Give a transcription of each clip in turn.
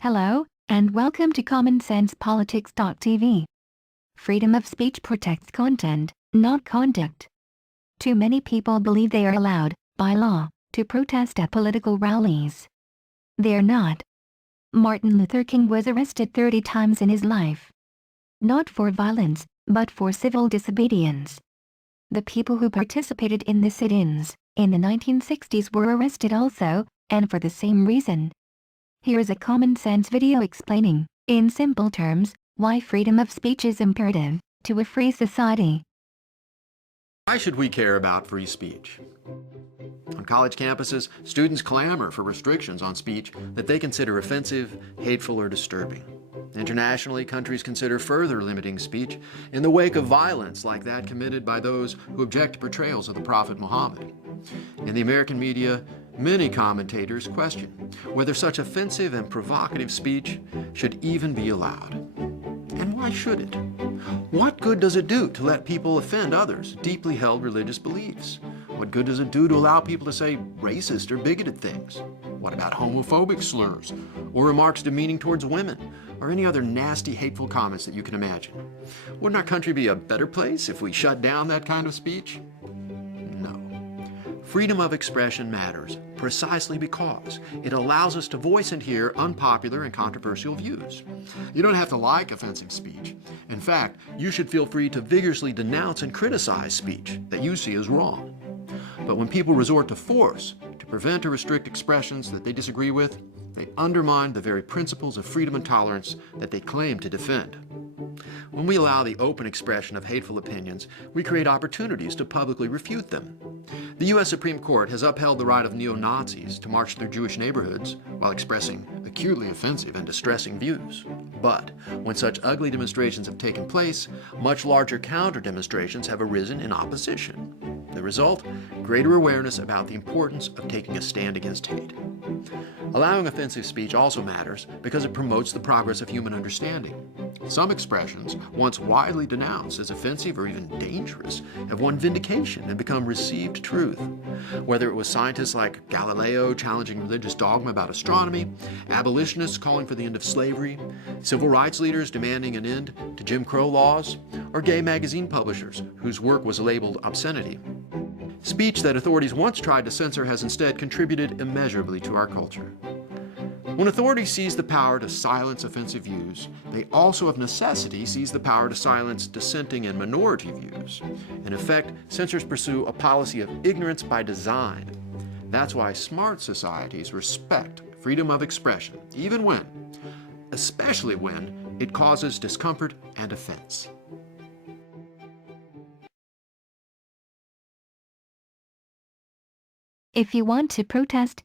Hello, and welcome to CommonSensePolitics.tv. Freedom of speech protects content, not conduct. Too many people believe they are allowed, by law, to protest at political rallies. They are not. Martin Luther King was arrested 30 times in his life. Not for violence, but for civil disobedience. The people who participated in the sit-ins, in the 1960s were arrested also, and for the same reason. Here is a common sense video explaining, in simple terms, why freedom of speech is imperative to a free society. Why should we care about free speech? On college campuses, students clamor for restrictions on speech that they consider offensive, hateful, or disturbing. Internationally, countries consider further limiting speech in the wake of violence like that committed by those who object to portrayals of the Prophet Muhammad. In the American media, many commentators question whether such offensive and provocative speech should even be allowed. And why should it? What good does it do to let people offend others' deeply held religious beliefs? What good does it do to allow people to say racist or bigoted things? What about homophobic slurs, or remarks demeaning towards women, or any other nasty, hateful comments that you can imagine? Wouldn't our country be a better place if we shut down that kind of speech? No. Freedom of expression matters precisely because it allows us to voice and hear unpopular and controversial views. You don't have to like offensive speech. In fact, you should feel free to vigorously denounce and criticize speech that you see as wrong. But when people resort to force to prevent or restrict expressions that they disagree with, they undermine the very principles of freedom and tolerance that they claim to defend. When we allow the open expression of hateful opinions, we create opportunities to publicly refute them. The U.S. Supreme Court has upheld the right of neo-Nazis to march through Jewish neighborhoods while expressing acutely offensive and distressing views. But when such ugly demonstrations have taken place, much larger counter-demonstrations have arisen in opposition. The result? Greater awareness about the importance of taking a stand against hate. Allowing offensive speech also matters because it promotes the progress of human understanding. Some expressions, once widely denounced as offensive or even dangerous, have won vindication and become received truth. Whether it was scientists like Galileo challenging religious dogma about astronomy, abolitionists calling for the end of slavery, civil rights leaders demanding an end to Jim Crow laws, or gay magazine publishers whose work was labeled obscenity. Speech that authorities once tried to censor has instead contributed immeasurably to our culture. When authorities seize the power to silence offensive views, they also of necessity seize the power to silence dissenting and minority views. In effect, censors pursue a policy of ignorance by design. That's why smart societies respect freedom of expression, even when, especially when, it causes discomfort and offense. If you want to protest,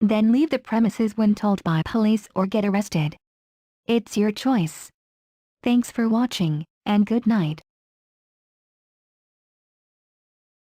then leave the premises when told by police or get arrested. It's your choice. Thanks for watching, and good night.